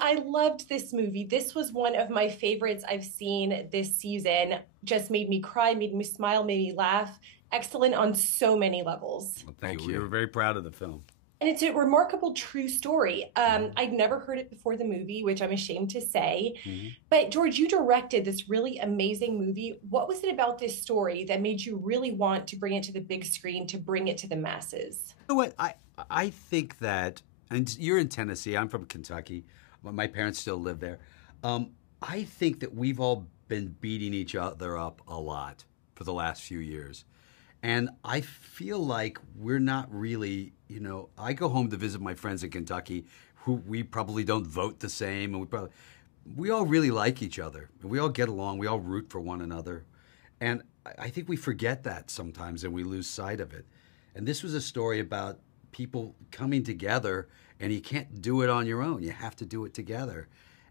I loved this movie. This was one of my favorites I've seen this season. Just made me cry, made me smile, made me laugh. Excellent on so many levels. Well, Thank we you. were very proud of the film. And it's a remarkable true story. I'd never heard it before the movie, which I'm ashamed to say. Mm-hmm. But George, you directed this really amazing movie. What was it about this story that made you really want to bring it to the big screen, to bring it to the masses? You know what? I think that, and you're in Tennessee. I'm from Kentucky. My parents still live there. I think that we've all been beating each other up a lot for the last few years. And I feel like we're not really, I go home to visit my friends in Kentucky who we probably don't vote the same. And we all really like each other. We all get along. We all root for one another. And I think we forget that sometimes and we lose sight of it. And this was a story about people coming together, and you can't do it on your own. You have to do it together.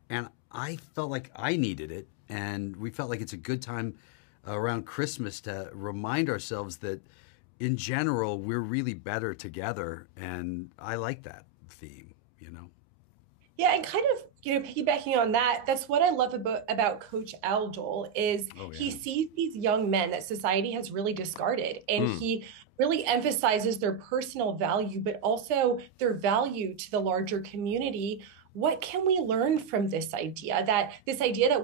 And I felt like I needed it, and we felt like it's a good time around Christmas to remind ourselves that in general we're really better together, and I like that theme. Yeah, and kind of, piggybacking on that, that's what I love about Coach Aldol is he sees these young men that society has really discarded, and he really emphasizes their personal value, but also their value to the larger community. What can we learn from this idea that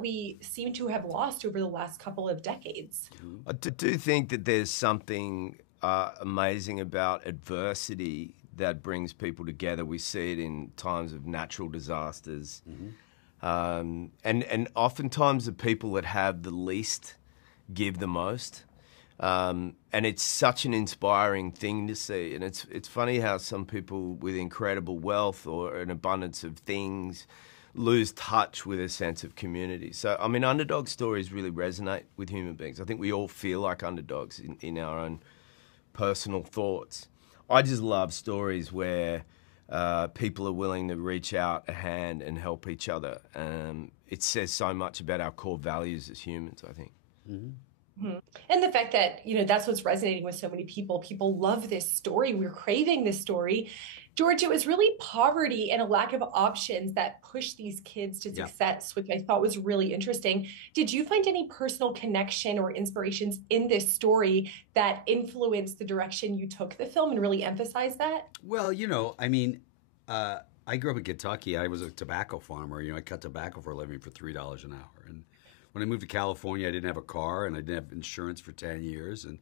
we seem to have lost over the last couple of decades? I do think that there's something amazing about adversity that brings people together. We see it in times of natural disasters. And oftentimes the people that have the least give the most. And it's such an inspiring thing to see. And it's funny how some people with incredible wealth or an abundance of things lose touch with a sense of community. So, I mean, underdog stories really resonate with human beings. I think we all feel like underdogs in our own personal thoughts. I just love stories where people are willing to reach out a hand and help each other. It says so much about our core values as humans, I think. And the fact that, that's what's resonating with so many people. People love this story. We're craving this story. George, it was really poverty and a lack of options that pushed these kids to success, which I thought was really interesting. Did you find any personal connection or inspirations in this story that influenced the direction you took the film and really emphasized that? Well, I grew up in Kentucky. I was a tobacco farmer. I cut tobacco for a living for $3 an hour. And when I moved to California, I didn't have a car and I didn't have insurance for 10 years. And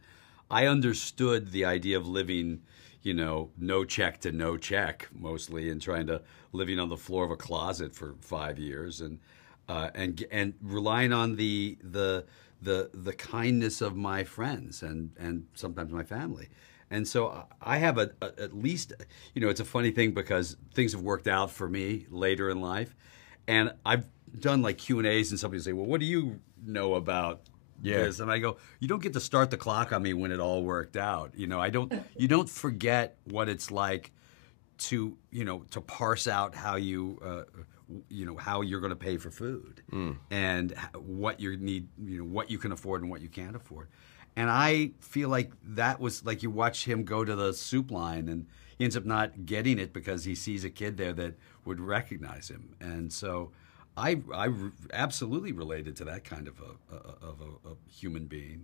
I understood the idea of living, no check to no check mostly, and trying to living on the floor of a closet for 5 years and relying on the kindness of my friends and sometimes my family. And so I have at least, it's a funny thing because things have worked out for me later in life. And I've done like Q&As and somebody will say, well, what do you know about this? And I go, you don't get to start the clock on me when it all worked out. You don't forget what it's like to parse out how how you're going to pay for food and what you need, what you can afford and what you can't afford. And I feel like that was like you watch him go to the soup line and he ends up not getting it because he sees a kid there that would recognize him. And so I absolutely related to that kind of a human being.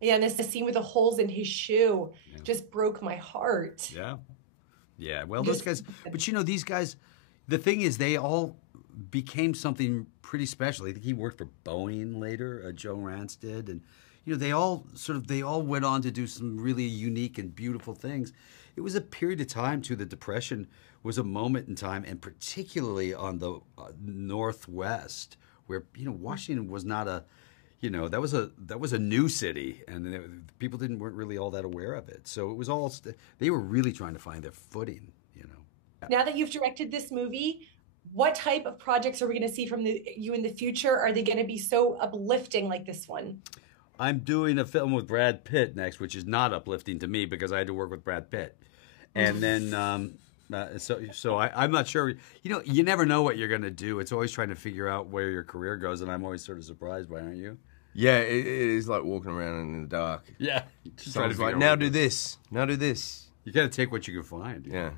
Yeah, and this scene with the holes in his shoe just broke my heart. Yeah. Well, those guys, but these guys, the thing is, they all became something pretty special. I think he worked for Boeing later. Joe Rance did, and they all went on to do some really unique and beautiful things. It was a period of time too. The Depression was a moment in time, and particularly on the Northwest, where Washington was not a, that was a new city, and people weren't really all that aware of it. So it was all they were really trying to find their footing. Now that you've directed this movie, what type of projects are we going to see from you in the future? Are they going to be so uplifting like this one? I'm doing a film with Brad Pitt next, which is not uplifting to me because I had to work with Brad Pitt. And then, I'm not sure. You never know what you're going to do. It's always trying to figure out where your career goes, and I'm always sort of surprised by it, aren't you? Yeah, it is like walking around in the dark. Yeah. Just trying to like, now do this. Now do this. You got to take what you can find. Yeah.